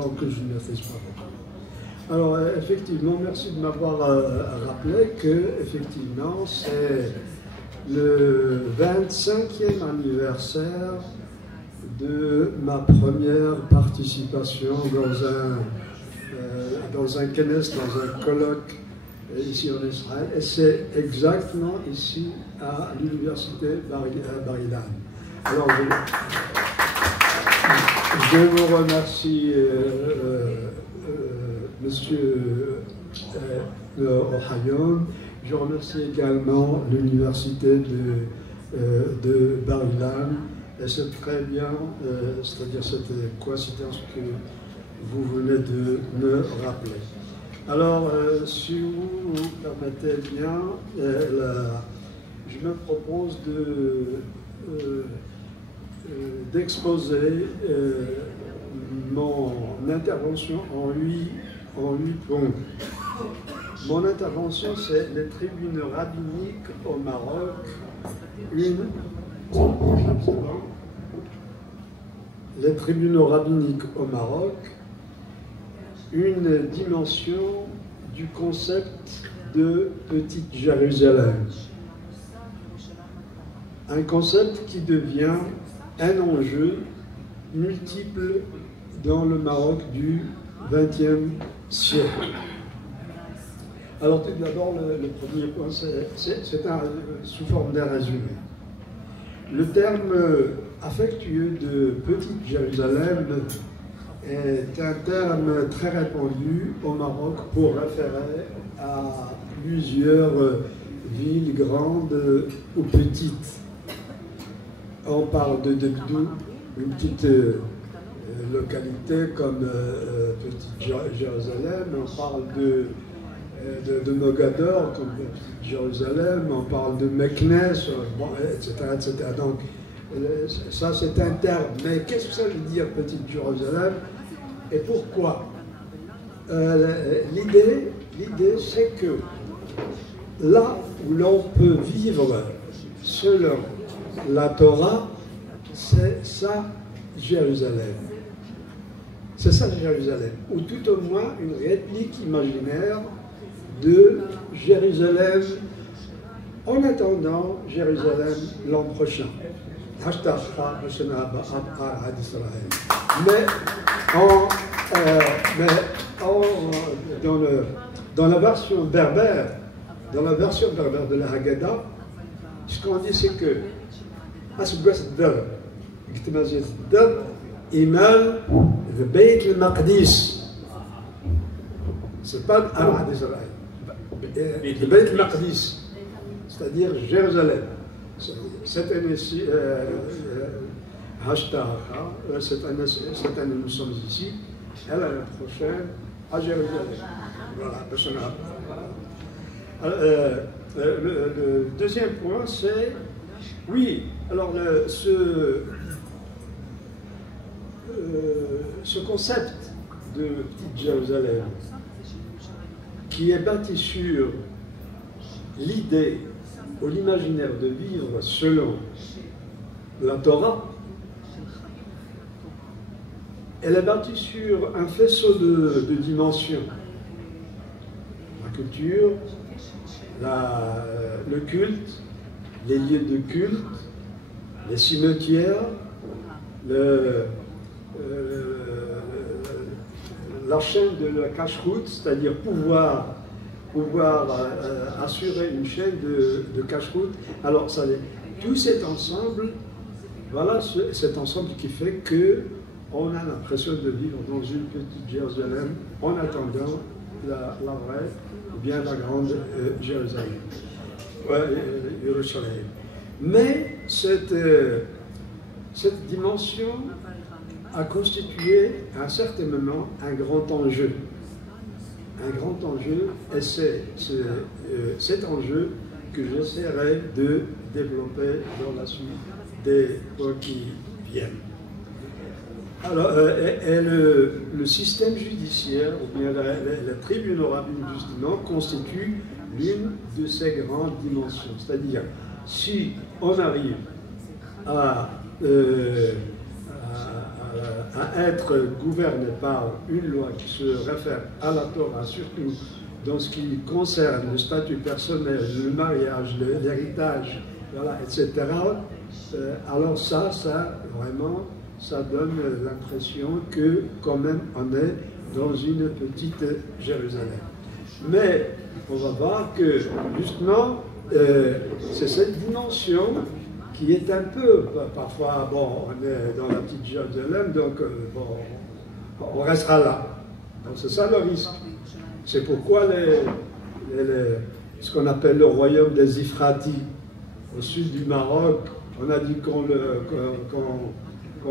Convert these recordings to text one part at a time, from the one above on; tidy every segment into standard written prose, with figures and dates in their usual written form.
donc je ne maîtrise pas beaucoup. Alors, effectivement, merci de m'avoir rappelé que, effectivement, c'est le 25e anniversaire de ma première participation dans un kenes, dans un colloque ici en Israël, et c'est exactement ici à l'université Bar-Ilan. Alors, je vous remercie, monsieur Ohayon. Je remercie également l'université de Bar-Ilan. Et c'est très bien, c'est-à-dire cette coïncidence que vous venez de me rappeler. Alors, si vous permettez bien, je me propose d'exposer mon intervention en huit points. Mon intervention, c'est les tribunes rabbiniques au Maroc, les tribunaux rabbiniques au Maroc, une dimension du concept de Petite Jérusalem. Un concept qui devient un enjeu multiple dans le Maroc du XXe siècle. Alors tout d'abord, le premier point, c'est sous forme d'un résumé. Le terme affectueux de Petite Jérusalem est un terme très répandu au Maroc pour référer à plusieurs villes grandes ou petites. On parle de Debdou, une petite localité comme Petite Jérusalem, on parle de Mogador comme Petite Jérusalem, on parle de Meknes, bon, etc., etc. Donc, ça c'est un terme. Mais qu'est-ce que ça veut dire Petite Jérusalem et pourquoi? L'idée c'est que là où l'on peut vivre selon la Torah, c'est ça Jérusalem. C'est ça Jérusalem, ou tout au moins une réplique imaginaire de Jérusalem en attendant Jérusalem l'an prochain. Mais dans la version berbère, de la Haggadah, ce qu'on dit c'est que Imal the Beit al-Maqdis, c'est pas Al d'Israël, le Beit al-Maqdis, c'est-à-dire Jérusalem. Cette année-ci, cette année nous sommes ici, et l'année prochaine à Jérusalem. Voilà. Le deuxième point, c'est, oui, alors ce concept de Petite Jérusalem, qui est bâti sur l'idée ou l'imaginaire de vivre selon la Torah, elle est bâtie sur un faisceau de dimensions. La culture, le culte, les lieux de culte, les cimetières, la chaîne de la cache-route, c'est-à-dire pouvoir assurer une chaîne de cache-route. Alors, tout cet ensemble, voilà cet ensemble qui fait qu'on a l'impression de vivre dans une petite Jérusalem en attendant la vraie, ou bien la grande Jérusalem. Jérusalem. Mais cette dimension a constitué à un certain moment un grand enjeu. Un grand enjeu, et c'est cet enjeu que j'essaierai de développer dans la suite des points qui viennent. Alors, le système judiciaire, ou bien la tribunaux rabbiniques justement, constitue l'une de ces grandes dimensions. C'est-à-dire, si on arrive à à être gouverné par une loi qui se réfère à la Torah, surtout dans ce qui concerne le statut personnel, le mariage, l'héritage, voilà, etc., alors ça vraiment, ça donne l'impression que quand même on est dans une petite Jérusalem. Mais on va voir que justement, c'est cette dimension qui est un peu, parfois, bon, on est dans la petite Jérusalem, donc bon, on restera là. Donc c'est ça le risque. C'est pourquoi ce qu'on appelle le royaume des Ifrati, au sud du Maroc, on a dit qu'on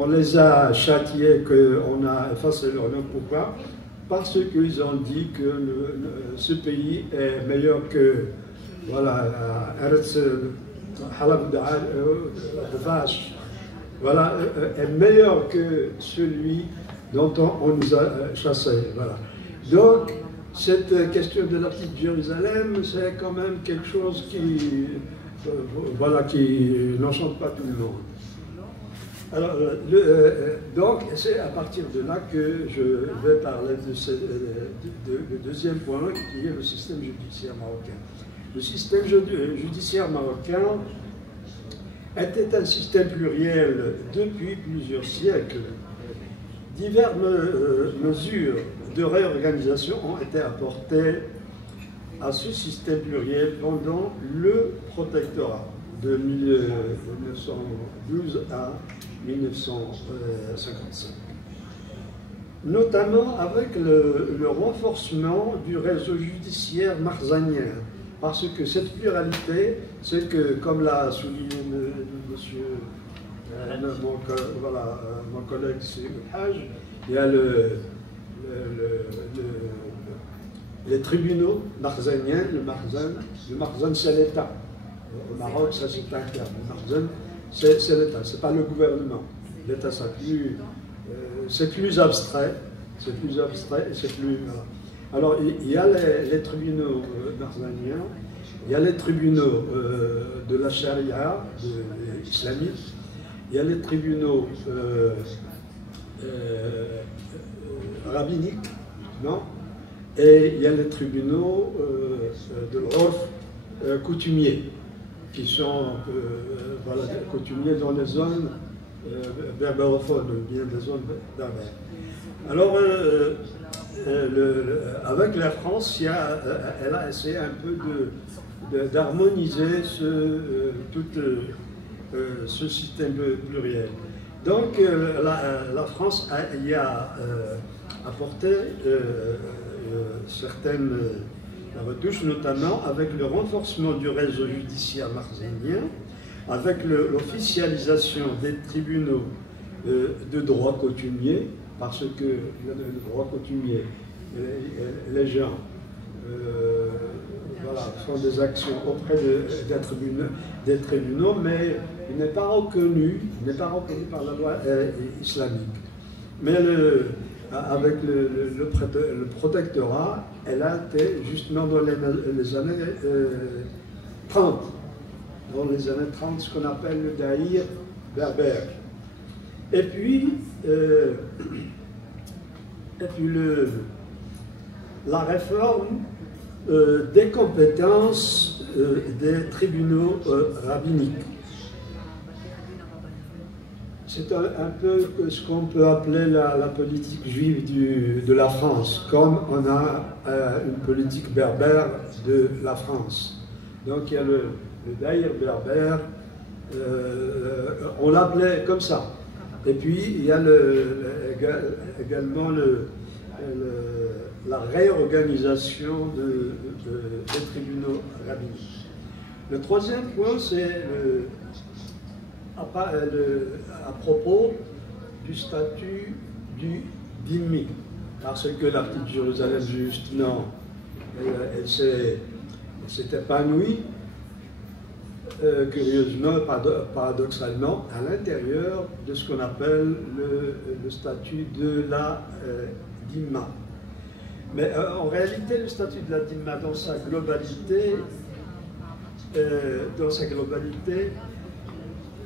les a châtiés, qu'on a effacé leur nom. Pourquoi? Parce qu'ils ont dit que ce pays est meilleur que, voilà, Halab de vache, voilà, est meilleur que celui dont on nous a chassés. Voilà. Donc, cette question de la petite Jérusalem, c'est quand même quelque chose qui, voilà, qui n'enchante pas tout le monde. Alors, donc, c'est à partir de là que je vais parler de deuxième point, qui est le système judiciaire marocain. Le système judiciaire marocain était un système pluriel depuis plusieurs siècles. Diverses mesures de réorganisation ont été apportées à ce système pluriel pendant le protectorat de 1912 à 1955. Notamment avec le renforcement du réseau judiciaire marzanien. Parce que cette pluralité, c'est que, comme l'a souligné mon collègue Haj, il y a les tribunaux marzaniens, le marzan c'est l'État. Au Maroc, ça c'est un terme. Le marzan, c'est l'État, c'est pas le gouvernement. L'État, c'est plus abstrait, et c'est plus... Alors, il y a les tribunaux marzaniens, il y a les tribunaux de la charia islamique, il y a les tribunaux rabbiniques, non? Et il y a les tribunaux de l'Orf coutumiers, qui sont voilà, coutumiers dans les zones berbérophones, bien des zones berbères. Alors, avec la France, elle a essayé un peu d'harmoniser tout ce système pluriel. Donc la France y a apporté certaines retouches, notamment avec le renforcement du réseau judiciaire marzanien, avec l'officialisation des tribunaux de droit coutumier, parce que le droit coutumier, les gens voilà, font des actions auprès des tribunaux, mais il n'est pas reconnu par la loi islamique. Mais avec le protectorat, elle a été justement dans les années 30. Dans les années 30, ce qu'on appelle le daïr berbère. Et puis la réforme des compétences des tribunaux rabbiniques. C'est un peu ce qu'on peut appeler la politique juive de la France, comme on a une politique berbère de la France. Donc il y a le daïr berbère, on l'appelait comme ça. Et puis il y a également la réorganisation des tribunaux rabbiniques. Le troisième point, c'est à propos du statut du dhimmi, parce que la petite Jérusalem, justement, elle s'est épanouie, curieusement, paradoxalement, à l'intérieur de ce qu'on appelle le statut de la dhimma. Mais en réalité, le statut de la dhimma, dans sa globalité,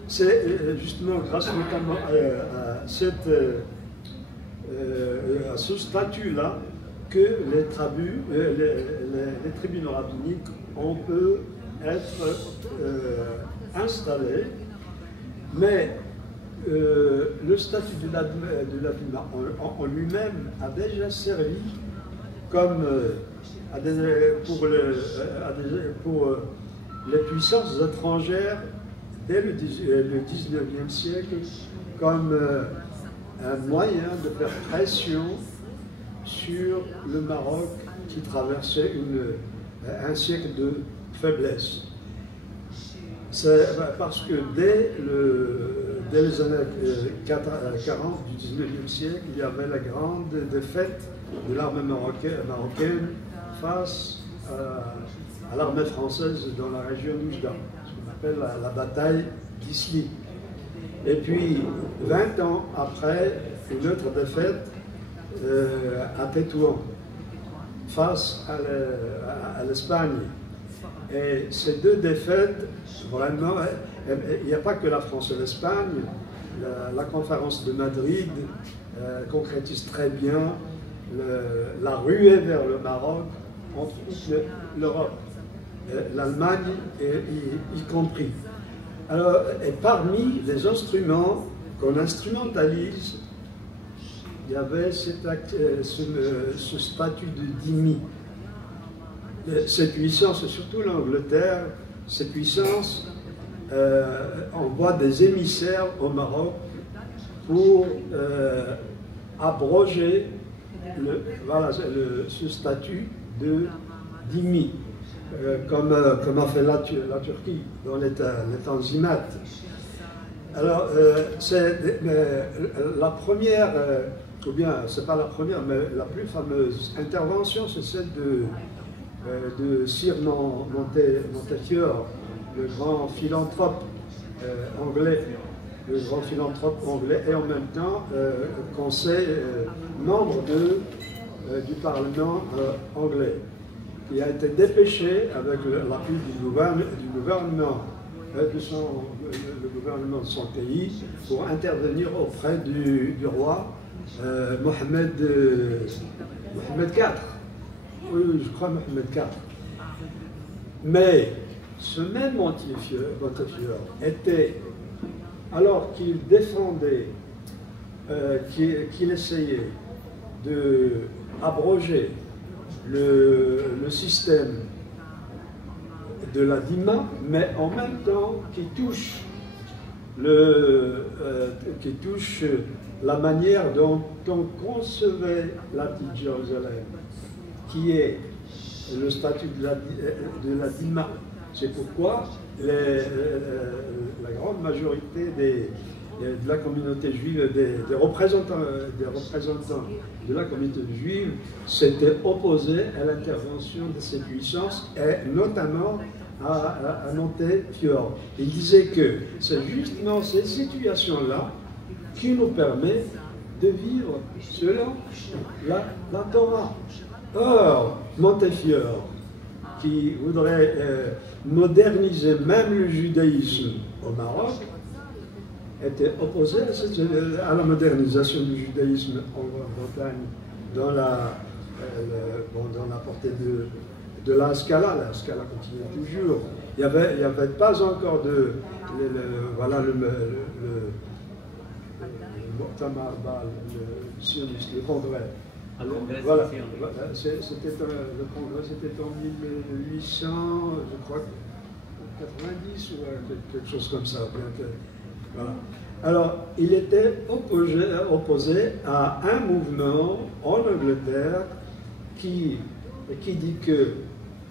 c'est justement grâce notamment à cette à ce statut-là que les tribunaux rabbiniques, on peut être installés, mais le statut de la Duma en lui-même a déjà servi comme pour les puissances étrangères dès le 19e siècle comme un moyen de faire pression sur le Maroc qui traversait un siècle de faiblesse. C'est parce que dès les années 40 du 19e siècle, il y avait la grande défaite de l'armée marocaine face à l'armée française dans la région d'Oujda, ce qu'on appelle la bataille d'Isli. Et puis, 20 ans après, une autre défaite à Tétouan, face à l'Espagne. Et ces deux défaites, vraiment, il n'y a pas que la France et l'Espagne. La conférence de Madrid concrétise très bien la ruée vers le Maroc entre toute l'Europe, l'Allemagne y compris. Alors, et parmi les instruments qu'on instrumentalise, il y avait ce statut de dhimmi. Ces puissances, surtout l'Angleterre, ces puissances envoient des émissaires au Maroc pour abroger ce statut de dhimmi, comme a fait la Turquie dans les Tanzimat. Alors, la première, ou bien, c'est pas la première, mais la plus fameuse intervention, c'est celle de Sir Montefiore, le grand philanthrope anglais, et en même temps membre du Parlement anglais, qui a été dépêché avec l'appui du gouvernement le gouvernement de son pays pour intervenir auprès du roi Mohamed IV. Oui, je crois Mohamed IV. Mais ce même Montefiore était, alors qu'il défendait, qu'il essayait d'abroger le système de la Dhimma, mais en même temps qui touche la manière dont on concevait la petite Jérusalem, qui est le statut de la Dhimma. C'est pourquoi la grande majorité de la communauté juive, des représentants de la communauté juive s'étaient opposés à l'intervention de ces puissances, et notamment à Montefiore. Il disait que c'est justement cette situation-là qui nous permet de vivre selon la Torah. Or, Montefiore, qui voudrait moderniser même le judaïsme au Maroc, était opposé à la modernisation du judaïsme en Grande-Bretagne dans la portée de la Scala. La Scala continue toujours. Il n'y avait pas encore le congrès. Voilà, le congrès c'était en 1800, je crois, 90 ou quelque chose comme ça. Voilà. Alors, il était opposé à un mouvement en Angleterre qui dit que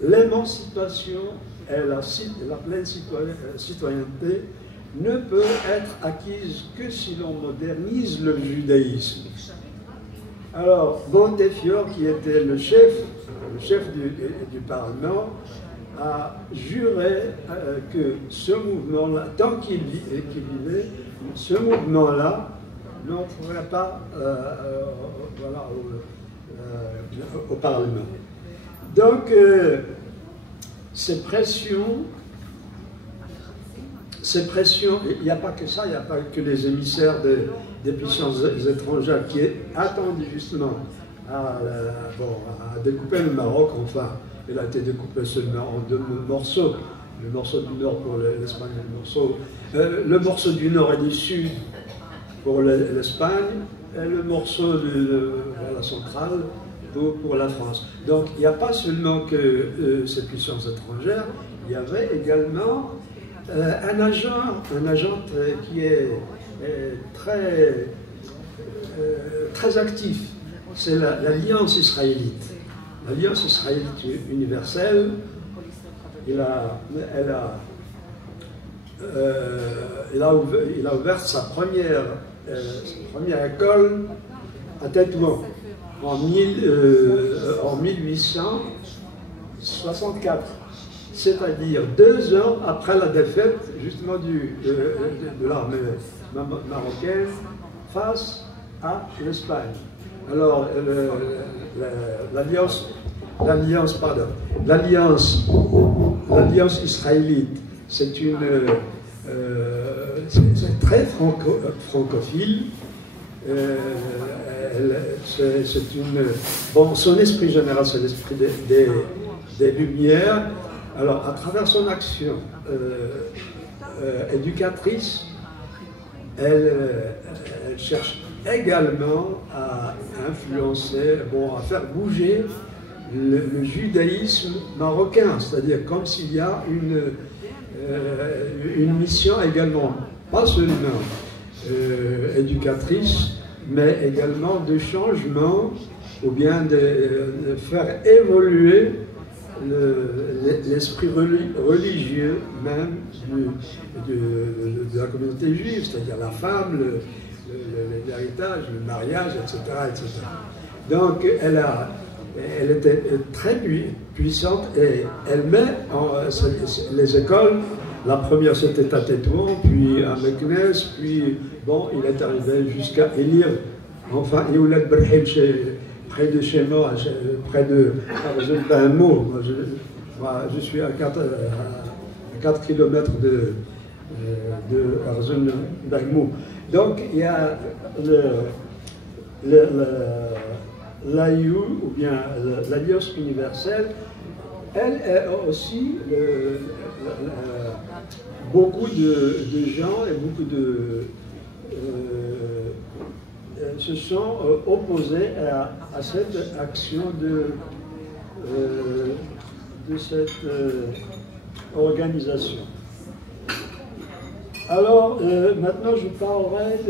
l'émancipation et la pleine citoyenneté ne peut être acquise que si l'on modernise le judaïsme. Alors, Montefiore, qui était le chef du Parlement, a juré que ce mouvement-là, tant qu'il vivait, ce mouvement-là n'entrerait pas au Parlement. Donc, ces pressions, il n'y a pas que ça, il n'y a pas que les émissaires des puissances étrangères qui attendaient justement à découper le Maroc. Enfin, il a été découpé seulement en deux morceaux. Le morceau du nord pour l'Espagne, le morceau du nord et du sud pour l'Espagne, et le morceau de la centrale pour la France. Donc il n'y a pas seulement que ces puissances étrangères, il y avait également un agent qui est très actif, c'est l'Alliance israélite. L'Alliance israélite universelle, il a ouvert sa première école à Tétouan en 1864, c'est-à-dire 2 ans après la défaite justement de l'armée marocaine face à l'Espagne. Alors l'Alliance israélite, c'est très francophile. Son esprit général, c'est l'esprit des Lumières. Alors, à travers son action éducatrice, elle cherche également à influencer, à faire bouger le judaïsme marocain, c'est-à-dire comme s'il y a une mission également, pas seulement éducatrice, mais également de changement, ou bien de faire évoluer l'esprit religieux même de la communauté juive, c'est-à-dire la femme, l'héritage, le mariage, etc., etc. Donc elle était très puissante et elle met les écoles. La première c'était à Tétouan, puis à Meknes, puis il est arrivé jusqu'à élire, enfin, Eoulad Berhim, près de chez moi, près de Arzen-Bahmo. Je suis à 4 km de Arzen-Bahmo. Donc il y a l'AIU, ou bien l'Alliance universelle, elle est aussi beaucoup de gens et beaucoup se sont opposés à cette action de cette organisation. Alors maintenant je parlerai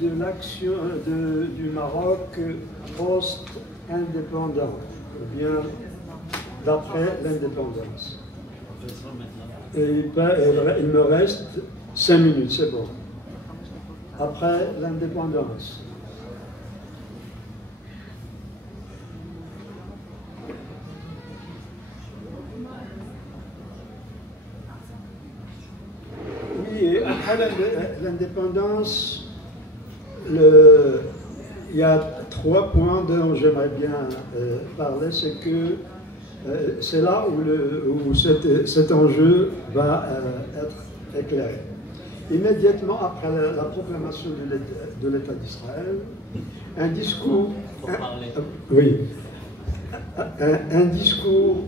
de l'action du Maroc post-indépendant, ou bien d'après l'indépendance. Et il me reste 5 minutes, c'est bon. Après l'indépendance. Oui, après l'indépendance, il y a 3 points dont j'aimerais bien parler. C'est que c'est là où cet enjeu va être éclairé. Immédiatement après la proclamation de l'État d'Israël, un discours... Un discours...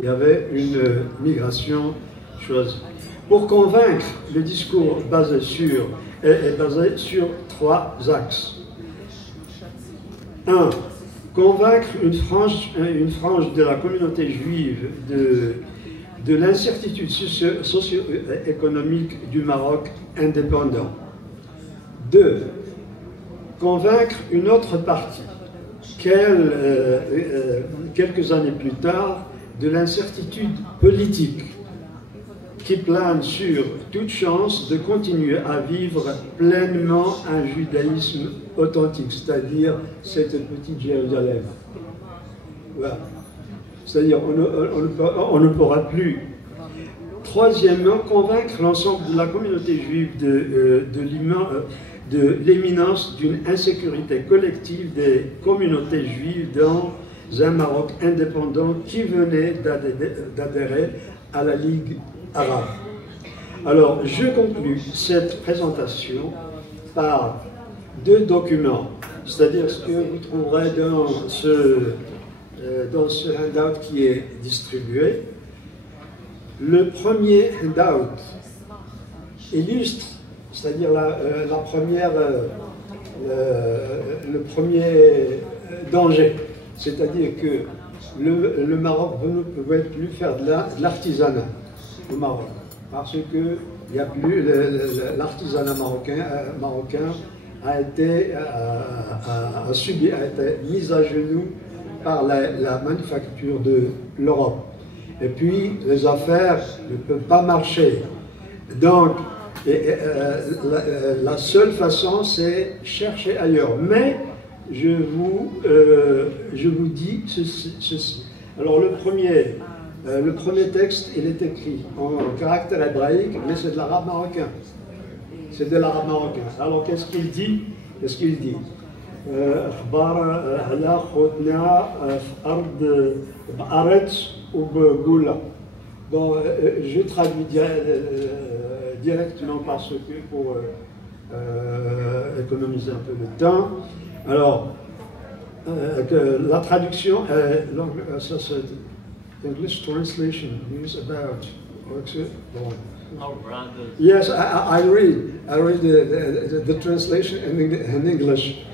Il y avait une migration choisie. Pour convaincre, le discours est basé sur 3 axes. 1. Convaincre une frange de la communauté juive de l'incertitude socio-économique du Maroc indépendant. 2. Convaincre une autre partie, quelques années plus tard, de l'incertitude politique qui plane sur toute chance de continuer à vivre pleinement un judaïsme authentique, c'est-à-dire cette petite Jérusalem. Voilà. C'est-à-dire on ne pourra plus. Troisièmement, convaincre l'ensemble de la communauté juive de l'éminence d'une insécurité collective des communautés juives dans un Maroc indépendant qui venait d'adhérer à la Ligue arabe. Alors, je conclus cette présentation par deux documents, c'est-à-dire ce que vous trouverez dans ce handout qui est distribué. Le premier handout illustre, c'est-à-dire le premier danger, c'est-à-dire que le Maroc ne pouvait plus faire de l'artisanat au Maroc, parce que il n'y a plus l'artisanat marocain a été mis à genoux par la manufacture de l'Europe. Et puis les affaires ne peuvent pas marcher. Donc la seule façon, c'est chercher ailleurs. Mais je vous dis ceci. Alors le premier texte, il est écrit en caractère hébraïque, mais c'est de l'arabe marocain. C'est de l'arabe marocain. Alors qu'est-ce qu'il dit? Bon, je traduis directement parce que pour économiser un peu de temps. Alors, la traduction, ça c'est English translation, news about. Our brothers. Yes, I read the translation in English.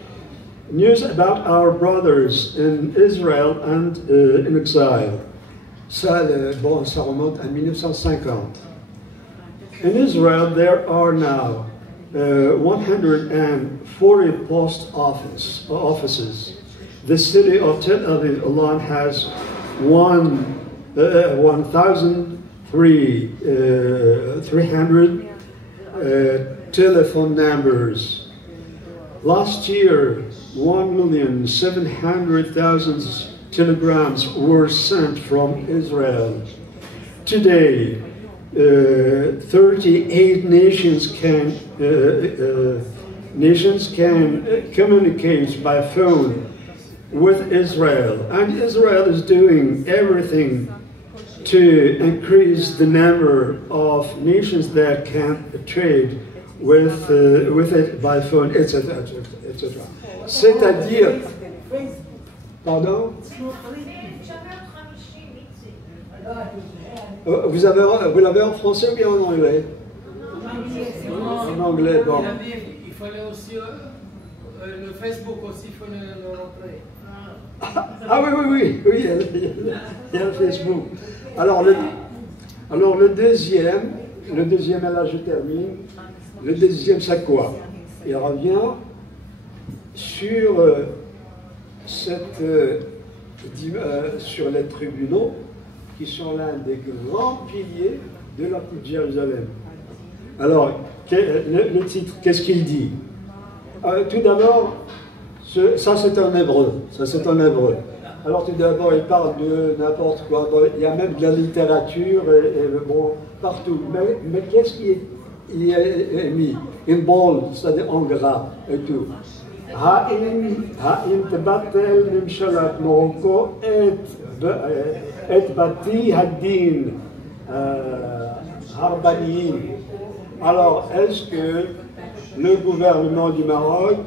News about our brothers in Israel and in exile. Ça remonte à 1950. In Israel, there are now 140 post offices. The city of Tel Aviv alone has 1,300 telephone numbers. Last year, 1,700,000 telegrams were sent from Israel. Today, 38 nations can communicate by phone with Israel, and Israel is doing everything to increase the number of nations that can trade with it by phone, etc., etc. C'est-à-dire, pardon? Vous l'avez en français ou bien en anglais? En anglais, bon. Il fallait aussi le Facebook aussi, il fallait le rentrer. Ah oui, il y a le Facebook. Alors le deuxième, et là je termine, le deuxième c'est quoi? Il revient sur sur les tribunaux qui sont l'un des grands piliers de la petite Jérusalem. Alors, le titre, qu'est-ce qu'il dit? Tout d'abord, ça c'est en hébreu. Alors tout d'abord, il parle de n'importe quoi. Bon, il y a même de la littérature et bon, partout. Mais qu'est-ce qui est mis? In bold, c'est-à-dire en gras et tout. Ha'im tebatel mimshalat Morocco et bati hadin harbaniyin. Alors, est-ce que le gouvernement du Maroc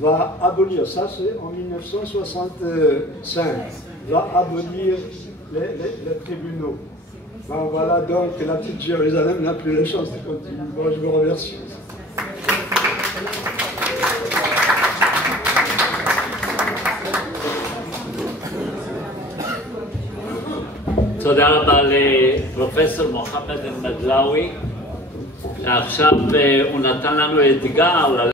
va abolir, ça c'est en 1965, va abolir les tribunaux? Ben voilà donc que la petite Jérusalem n'a plus la chance de continuer. Bon, je vous remercie. תודה רבה לפרופסור מוחמד אל-מדלאוי. עכשיו הוא נתן לנו אתגר